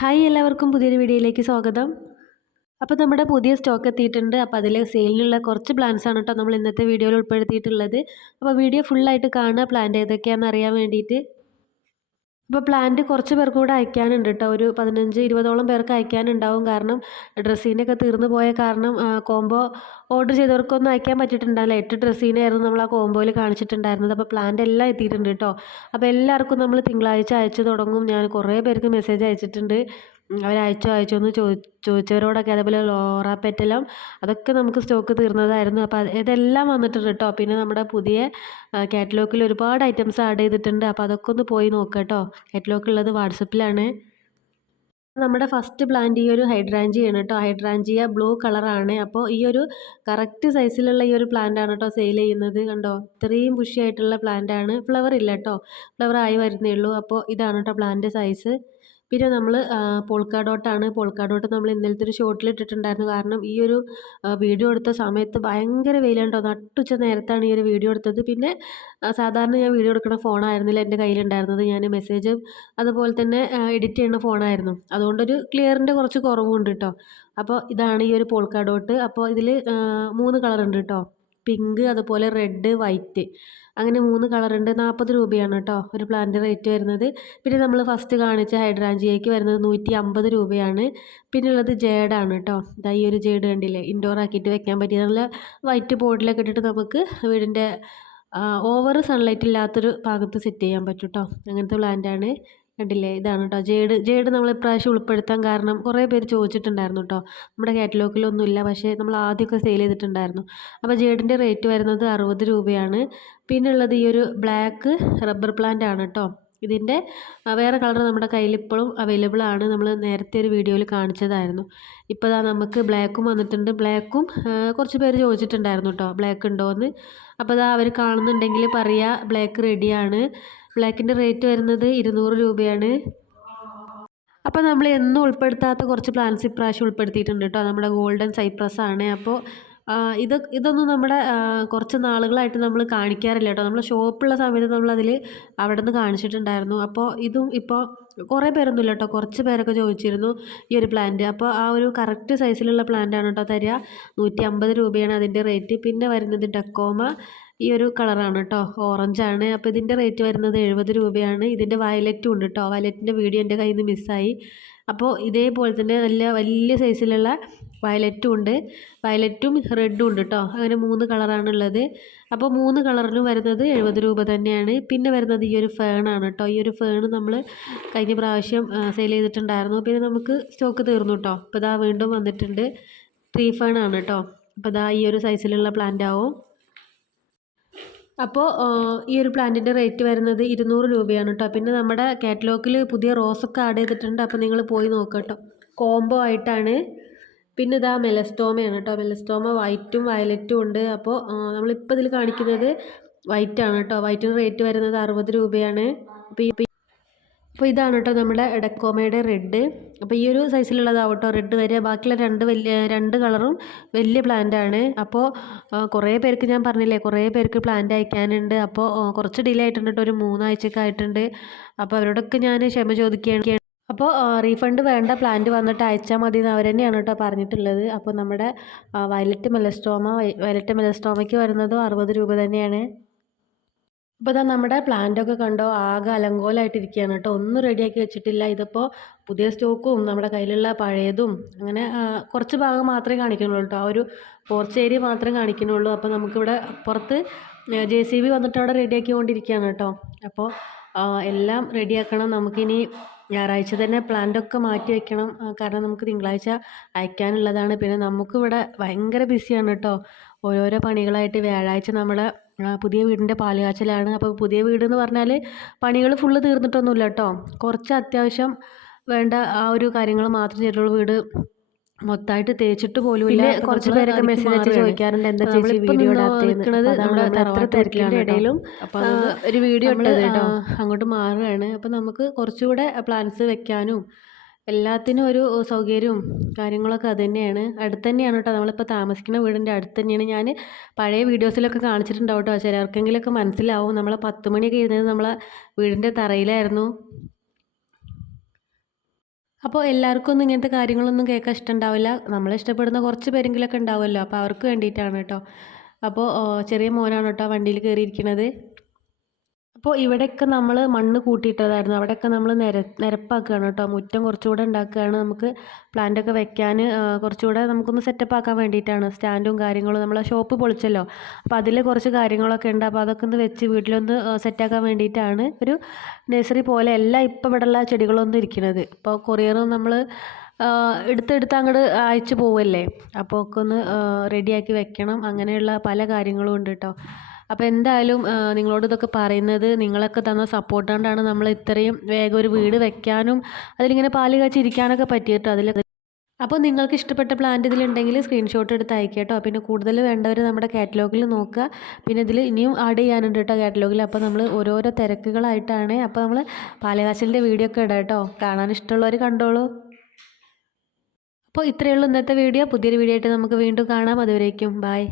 Hi എല്ലാവർക്കും പുതിയൊരു വീഡിയോയിലേക്ക് സ്വാഗതം. അപ്പോൾ നമ്മുടെ പുതിയ സ്റ്റോക്ക് എത്തിയിട്ടുണ്ട്. അപ്പോൾ അതിൽ സെയിലിനുള്ള കുറച്ച് പ്ലാൻസ് ആണ് കേട്ടോ നമ്മൾ ഇന്നത്തെ വീഡിയോയിൽ ഉൾപ്പെടുത്തിയിട്ടുള്ളത്. അപ്പോൾ വീഡിയോ ഫുള്ളായിട്ട് കാണുക പ്ലാൻ ഏതൊക്കെയാണെന്ന് അറിയാൻ വേണ്ടിയിട്ട് അപ്പോൾ പ്ലാന്റ് കുറച്ച് പേർക്ക് കൂടെ അയക്കാനുണ്ട് കേട്ടോ ഒരു പതിനഞ്ച് ഇരുപതോളം പേർക്ക് അയക്കാനുണ്ടാവും കാരണം ഡ്രസ്സിനൊക്കെ തീർന്നു പോയ കാരണം കോംബോ ഓർഡർ ചെയ്തവർക്കൊന്നും അയക്കാൻ പറ്റിയിട്ടുണ്ടാവില്ല. എട്ട് ഡ്രസ്സിനായിരുന്നു നമ്മൾ ആ കോംബോയിൽ കാണിച്ചിട്ടുണ്ടായിരുന്നത്. അപ്പോൾ പ്ലാന്റ് എല്ലാം എത്തിയിട്ടുണ്ട് കേട്ടോ അപ്പോൾ എല്ലാവർക്കും നമ്മൾ തിങ്കളാഴ്ച അയച്ചു തുടങ്ങും. ഞാൻ കുറേ പേർക്ക് മെസ്സേജ് അയച്ചിട്ടുണ്ട്. അവർ അയച്ചോ അയച്ചോ എന്ന് ചോദി ചോദിച്ചവരോടൊക്കെ അതേപോലെ ലോറ പെറ്റലം അതൊക്കെ നമുക്ക് സ്റ്റോക്ക് തീർന്നതായിരുന്നു. അപ്പോൾ ഇതെല്ലാം വന്നിട്ടുണ്ട് കേട്ടോ പിന്നെ നമ്മുടെ പുതിയ കാറ്റലോഗിൽ ഒരുപാട് ഐറ്റംസ് ആഡ് ചെയ്തിട്ടുണ്ട്. അപ്പോൾ അതൊക്കെ ഒന്ന് പോയി നോക്കാം കേട്ടോ കാറ്റലോഗ് ഉള്ളത് വാട്സപ്പിലാണ്. നമ്മുടെ ഫസ്റ്റ് പ്ലാന്റ് ഈ ഒരു ഹൈഡ്രാഞ്ചിയാണ് കേട്ടോ ഹൈഡ്രാഞ്ചിയ ബ്ലൂ കളറാണ്. അപ്പോൾ ഈ ഒരു കറക്റ്റ് സൈസിലുള്ള ഈ ഒരു പ്ലാന്റ് ആണ് കേട്ടോ സെയിൽ ചെയ്യുന്നത്. കണ്ടോ? ഇത്രയും ബുഷിയായിട്ടുള്ള പ്ലാന്റ് ആണ്. ഫ്ലവർ ഇല്ല കേട്ടോ ഫ്ലവർ ആയി വരുന്നേ ഉള്ളൂ. അപ്പോൾ ഇതാണ് കേട്ടോ പ്ലാന്റ് സൈസ്. പിന്നെ നമ്മൾ പോൾക്ക ഡോട്ടാണ് പോൾക്കാ ഡോട്ട് നമ്മൾ ഇന്നലത്തെ ഒരു ഷോട്ടിൽ ഇട്ടിട്ടുണ്ടായിരുന്നു. കാരണം ഈ ഒരു വീഡിയോ എടുത്ത സമയത്ത് ഭയങ്കര വെയിലുണ്ടോ നട്ടുച്ച നേരത്താണ് ഈ ഒരു വീഡിയോ എടുത്തത്. പിന്നെ സാധാരണ ഞാൻ വീഡിയോ എടുക്കുന്ന ഫോണായിരുന്നില്ല എന്റെ കയ്യിലുണ്ടായിരുന്നത്. ഞാൻ മെസ്സേജ് അതുപോലെ തന്നെ എഡിറ്റ് ചെയ്യുന്ന ഫോണായിരുന്നു. അതുകൊണ്ടൊരു ക്ലിയറിന്റെ കുറച്ച് കുറവുണ്ട് കേട്ടോ. അപ്പോൾ ഇതാണ് ഈ ഒരു പോൾക്കാ ഡോട്ട് അപ്പോൾ ഇതിൽ മൂന്ന് കളറുണ്ട് കേട്ടോ. പിങ്ക് അതുപോലെ റെഡ് വൈറ്റ്. അങ്ങനെ മൂന്ന് കളറുണ്ട്. നാൽപ്പത് രൂപയാണ് കേട്ടോ ഒരു പ്ലാന്റ് റേറ്റ് വരുന്നത്. പിന്നെ നമ്മൾ ഫസ്റ്റ് കാണിച്ച ഹൈഡ്രാഞ്ചിയയ്ക്ക് വരുന്നത് നൂറ്റി അമ്പത് രൂപയാണ്. പിന്നെ ഉള്ളത് ജേഡാണ് കേട്ടോ ഇതാ ഈ ഒരു ജേഡ് കണ്ടില്ലേ? ഇൻഡോർ ആക്കിയിട്ട് വെക്കാൻ പറ്റിയ നല്ല വൈറ്റ് ബോർഡിലൊക്കെ ഇട്ടിട്ട് നമുക്ക് വീടിന്റെ ഓവർ സൺലൈറ്റ് ഇല്ലാത്തൊരു ഭാഗത്ത് സെറ്റ് ചെയ്യാൻ പറ്റും കേട്ടോ അങ്ങനത്തെ പ്ലാന്റാണ് കണ്ടില്ലേ? ഇതാണ് കേട്ടോ ജേഡ് ജേഡ് നമ്മൾ ഇപ്രാവശ്യം ഉൾപ്പെടുത്താൻ കാരണം കുറേ പേര് ചോദിച്ചിട്ടുണ്ടായിരുന്നു കേട്ടോ നമ്മുടെ കാറ്റലോഗിലൊന്നും ഇല്ല പക്ഷേ നമ്മൾ ആദ്യമൊക്കെ സെയിൽ ചെയ്തിട്ടുണ്ടായിരുന്നു. അപ്പോൾ ജേഡിന്റെ റേറ്റ് വരുന്നത് അറുപത് രൂപയാണ്. പിന്നെ ഉള്ളത് ഈ ഒരു ബ്ലാക്ക് റബ്ബർ പ്ലാന്റ് ആണ് കേട്ടോ ഇതിന്റെ വേറെ കളർ നമ്മുടെ കയ്യിൽ ഇപ്പോഴും അവൈലബിൾ ആണ്. നമ്മൾ നേരത്തെ ഒരു വീഡിയോയിൽ കാണിച്ചതായിരുന്നു. ഇപ്പോൾ ഇതാ നമുക്ക് ബ്ലാക്കും വന്നിട്ടുണ്ട്. ബ്ലാക്കും കുറച്ച് പേര് ചോദിച്ചിട്ടുണ്ടായിരുന്നു കേട്ടോ ബ്ലാക്ക് ഉണ്ടോ എന്ന് അപ്പോൾ ഇതാ അവർ കാണുന്നുണ്ടെങ്കിൽ പറയുക ബ്ലാക്ക് റെഡിയാണ്. ബ്ലാക്കിന്റെ റേറ്റ് വരുന്നത് ഇരുന്നൂറ് രൂപയാണ്. അപ്പോൾ നമ്മൾ എന്നും ഉൾപ്പെടുത്താത്ത കുറച്ച് പ്ലാൻസ് ഇപ്രാവശ്യം ഉൾപ്പെടുത്തിയിട്ടുണ്ട് കേട്ടോ. നമ്മുടെ ഗോൾഡൻ സൈപ്രസ് ആണ്. അപ്പോൾ ഇത് ഇതൊന്നും നമ്മുടെ കുറച്ച് നാളുകളായിട്ട് നമ്മൾ കാണിക്കാറില്ല കേട്ടോ. നമ്മൾ ഷോപ്പുള്ള സമയത്ത് നമ്മളതിൽ അവിടെ നിന്ന് കാണിച്ചിട്ടുണ്ടായിരുന്നു. അപ്പോൾ ഇതും ഇപ്പോൾ കുറേ പേരൊന്നുമില്ല കേട്ടോ. കുറച്ച് പേരൊക്കെ ചോദിച്ചിരുന്നു ഈ ഒരു പ്ലാന്റ് അപ്പോൾ ആ ഒരു കറക്റ്റ് സൈസിലുള്ള പ്ലാന്റ് ആണ് കേട്ടോ തരിക. നൂറ്റി അമ്പത് രൂപയാണ് അതിന്റെ റേറ്റ് പിന്നെ വരുന്നത് ഡക്കോമ. ഈ ഒരു കളറാണ് കേട്ടോ ഓറഞ്ചാണ്. അപ്പോൾ ഇതിന്റെ റേറ്റ് വരുന്നത് എഴുപത് രൂപയാണ്. ഇതിന്റെ വയലറ്റും ഉണ്ട് കേട്ടോ. വയലറ്റിന്റെ വീഡിയോ എന്റെ കയ്യിൽ നിന്ന് മിസ്സായി. അപ്പോൾ ഇതേപോലെ തന്നെ നല്ല വലിയ സൈസിലുള്ള വയലറ്റും ഉണ്ട്. വയലറ്റും റെഡും ഉണ്ട് കേട്ടോ. അങ്ങനെ മൂന്ന് കളറാണ് ഉള്ളത്. അപ്പോൾ മൂന്ന് കളറിനും വരുന്നത് എഴുപത് രൂപ തന്നെയാണ്. പിന്നെ വരുന്നത് ഈ ഒരു ഫേണാണ് കേട്ടോ. ഈ ഒരു ഫേൺ നമ്മൾ കഴിഞ്ഞ പ്രാവശ്യം സെയിൽ ചെയ്തിട്ടുണ്ടായിരുന്നു. പിന്നെ നമുക്ക് സ്റ്റോക്ക് തീർന്നു കേട്ടോ. അപ്പോൾ ഇതാ വീണ്ടും വന്നിട്ടുണ്ട്. ട്രീ ഫേണാണ് കേട്ടോ. അപ്പോൾ ഇതാ ഈ ഒരു സൈസിലുള്ള പ്ലാന്റ് ആവും. അപ്പോൾ ഈ ഒരു പ്ലാന്റിന്റെ റേറ്റ് വരുന്നത് ഇരുന്നൂറ് രൂപയാണ് കേട്ടോ പിന്നെ നമ്മുടെ കാറ്റലോഗിൽ പുതിയ റോസൊക്കെ ആഡ് ചെയ്തിട്ടുണ്ട്. അപ്പോൾ നിങ്ങൾ പോയി നോക്കുക കേട്ടോ കോംബോ ആയിട്ടാണ്. പിന്നെ ഇതാ മെലസ്റ്റോമയാണ് കേട്ടോ മെലസ്റ്റോമ വൈറ്റും വയലറ്റും ഉണ്ട്. അപ്പോൾ നമ്മളിപ്പോൾ ഇതിൽ കാണിക്കുന്നത് വൈറ്റാണ് കേട്ടോ വൈറ്റിന് റേറ്റ് വരുന്നത് അറുപത് രൂപയാണ്. അപ്പോൾ ഈ അപ്പോൾ ഇതാണ് കേട്ടോ നമ്മുടെ ഡെക്കോമയുടെ റെഡ് അപ്പോൾ ഈ ഒരു സൈസിലുള്ളതാവും കേട്ടോ റെഡ് വരെ. ബാക്കിയുള്ള രണ്ട് വലിയ രണ്ട് കളറും വലിയ പ്ലാന്റ് ആണ്. അപ്പോൾ കുറേ പേർക്ക് ഞാൻ പറഞ്ഞില്ലേ കുറേ പേർക്ക് പ്ലാന്റ് അയക്കാനുണ്ട്. അപ്പോൾ കുറച്ച് ഡിലേ ആയിട്ടുണ്ട് ഒരു മൂന്നാഴ്ചയൊക്കെ ആയിട്ടുണ്ട്. അപ്പോൾ അവരോടൊക്കെ ഞാൻ ക്ഷമ ചോദിക്കുകയാണ്. അപ്പോൾ റീഫണ്ട് വേണ്ട പ്ലാന്റ് വന്നിട്ട് അയച്ചാൽ മതി എന്ന് അവർ തന്നെയാണ് കേട്ടോ പറഞ്ഞിട്ടുള്ളത്. അപ്പോൾ നമ്മുടെ വയലറ്റ് മെലസ്റ്റോമ വയലറ്റ് മെലസ്റ്റോമയ്ക്ക് വരുന്നതും അറുപത് രൂപ തന്നെയാണ്. ഇപ്പോൾ ഇതാ നമ്മുടെ പ്ലാന്റൊക്കെ കണ്ടോ ആകെ അലങ്കോലായിട്ടിരിക്കുകയാണ് കേട്ടോ. ഒന്നും റെഡിയാക്കി വെച്ചിട്ടില്ല. ഇതിപ്പോൾ പുതിയ സ്റ്റോക്കും നമ്മുടെ കയ്യിലുള്ള പഴയതും അങ്ങനെ കുറച്ച് ഭാഗം മാത്രമേ കാണിക്കുന്നുള്ളൂ കേട്ടോ. ആ ഒരു പോർച്ച് ഏരിയ മാത്രമേ കാണിക്കുന്നുള്ളൂ. അപ്പോൾ നമുക്കിവിടെ പുറത്ത് ജെ സി ബി വന്നിട്ട് അവിടെ റെഡിയാക്കിക്കൊണ്ടിരിക്കുകയാണ് കേട്ടോ. അപ്പോൾ എല്ലാം റെഡിയാക്കണം നമുക്കിനി ഞായറാഴ്ച തന്നെ പ്ലാന്റൊക്കെ മാറ്റി വെക്കണം. കാരണം നമുക്ക് തിങ്കളാഴ്ച അയക്കാനുള്ളതാണ്. പിന്നെ നമുക്കിവിടെ ഭയങ്കര ബിസിയാണ് കേട്ടോ. ഓരോരോ പണികളായിട്ട് വ്യാഴാഴ്ച നമ്മളെ പുതിയ വീടിന്റെ പാലുകാച്ചലാണ്. അപ്പോൾ പുതിയ വീട് എന്ന് പറഞ്ഞാൽ പണികൾ ഫുള്ള് തീർന്നിട്ടൊന്നുമില്ല കേട്ടോ കുറച്ച് അത്യാവശ്യം വേണ്ട ആ ഒരു കാര്യങ്ങൾ മാത്രം ചെയ്തിട്ടുള്ള വീട് മൊത്തമായിട്ട് തേച്ചിട്ട് പോലും ഇല്ല കുറച്ച് പേരൊക്കെ മെസ്സേജ് ചോദിക്കാറുണ്ട് എന്താ ചേച്ചി വീഡിയോ നമ്മുടെ തിരക്കിന്റെ ഇടയിലും ഒരു വീഡിയോ ഇട്ടത് കേട്ടോ. അങ്ങോട്ട് മാറുകയാണ്. അപ്പോൾ നമുക്ക് കുറച്ചുകൂടെ പ്ലാൻസ് വെക്കാനും എല്ലാത്തിനും ഒരു സൗകര്യവും കാര്യങ്ങളൊക്കെ അത് തന്നെയാണ് അടുത്ത് തന്നെയാണ് കേട്ടോ നമ്മളിപ്പോൾ താമസിക്കുന്ന വീടിന്റെ അടുത്ത് തന്നെയാണ് ഞാൻ പഴയ വീഡിയോസിലൊക്കെ കാണിച്ചിട്ടുണ്ടാവും കേട്ടോ. ചിലർക്കെങ്കിലൊക്കെ മനസ്സിലാവും. നമ്മളെ പത്ത് മണിയൊക്കെ ഇരുന്നത് നമ്മളെ വീടിന്റെ തറയിലായിരുന്നു. അപ്പോൾ എല്ലാവർക്കും ഒന്നും ഇങ്ങനത്തെ കാര്യങ്ങളൊന്നും കേൾക്കാൻ ഇഷ്ടമുണ്ടാവില്ല. നമ്മളെ ഇഷ്ടപ്പെടുന്ന കുറച്ച് പേരെങ്കിലൊക്കെ ഉണ്ടാവുമല്ലോ. അപ്പോൾ അവർക്ക് വേണ്ടിയിട്ടാണ് കേട്ടോ. അപ്പോൾ ചെറിയ മോനാണ് കേട്ടോ വണ്ടിയിൽ കയറിയിരിക്കുന്നത്. അപ്പോൾ ഇവിടെയൊക്കെ നമ്മൾ മണ്ണ് കൂട്ടിയിട്ടതായിരുന്നു. അവിടെയൊക്കെ നമ്മൾ നിര നിരപ്പാക്കുകയാണ് കേട്ടോ. മുറ്റം കുറച്ചുകൂടെ ഉണ്ടാക്കുകയാണ്. നമുക്ക് പ്ലാന്റൊക്കെ വെക്കാൻ കുറച്ചുകൂടെ നമുക്കൊന്ന് സെറ്റപ്പ് ആക്കാൻ വേണ്ടിയിട്ടാണ് സ്റ്റാൻഡും കാര്യങ്ങളും. നമ്മൾ ഷോപ്പ് പൊളിച്ചല്ലോ. അപ്പോൾ അതിൽ കുറച്ച് കാര്യങ്ങളൊക്കെ ഉണ്ട്. അപ്പോൾ അതൊക്കെ ഒന്ന് വെച്ച് വീട്ടിലൊന്ന് സെറ്റാക്കാൻ വേണ്ടിയിട്ടാണ് ഒരു നഴ്സറി പോലെ എല്ലാം ഇപ്പോൾ ഇവിടെയുള്ള ചെടികളൊന്നും ഇരിക്കുന്നത് ഇപ്പോൾ കൊറിയറും നമ്മൾ എടുത്തെടുത്ത് അങ്ങോട്ട് അയച്ചു പോവല്ലേ? അപ്പോൾ ഒക്കെ ഒന്ന് റെഡിയാക്കി വെക്കണം. അങ്ങനെയുള്ള പല കാര്യങ്ങളും ഉണ്ട് കേട്ടോ. അപ്പോൾ എന്തായാലും നിങ്ങളോട് ഇതൊക്കെ പറയുന്നത് നിങ്ങളൊക്കെ തന്ന സപ്പോർട്ട് കൊണ്ടാണ് നമ്മൾ ഇത്രയും വേഗം ഒരു വീട് വെക്കാനും അതിലിങ്ങനെ പാൽ കച്ചിരിക്കാനൊക്കെ പറ്റിയിട്ടോ അതിൽ അപ്പോൾ നിങ്ങൾക്ക് ഇഷ്ടപ്പെട്ട പ്ലാന്റ് ഇതിലുണ്ടെങ്കിൽ സ്ക്രീൻഷോട്ട് എടുത്ത് കേട്ടോ പിന്നെ കൂടുതൽ വേണ്ടവർ നമ്മുടെ കാറ്റലോഗിൽ നോക്കുക. പിന്നെ ഇതിൽ ഇനിയും ആഡ് ചെയ്യാനുണ്ട് കേട്ടോ കാറ്റലോഗിൽ അപ്പോൾ നമ്മൾ ഓരോരോ തിരക്കുകളായിട്ടാണ് അപ്പോൾ നമ്മൾ പാലകാശലിന്റെ വീഡിയോ ഒക്കെ ഇടാം കേട്ടോ കാണാൻ ഇഷ്ടമുള്ളവർ കണ്ടോളൂ. അപ്പോൾ ഇത്രയേ ഉള്ളൂ ഇന്നത്തെ വീഡിയോ പുതിയൊരു വീഡിയോ ആയിട്ട് നമുക്ക് വീണ്ടും കാണാം. അതുവരേക്കും ബായ്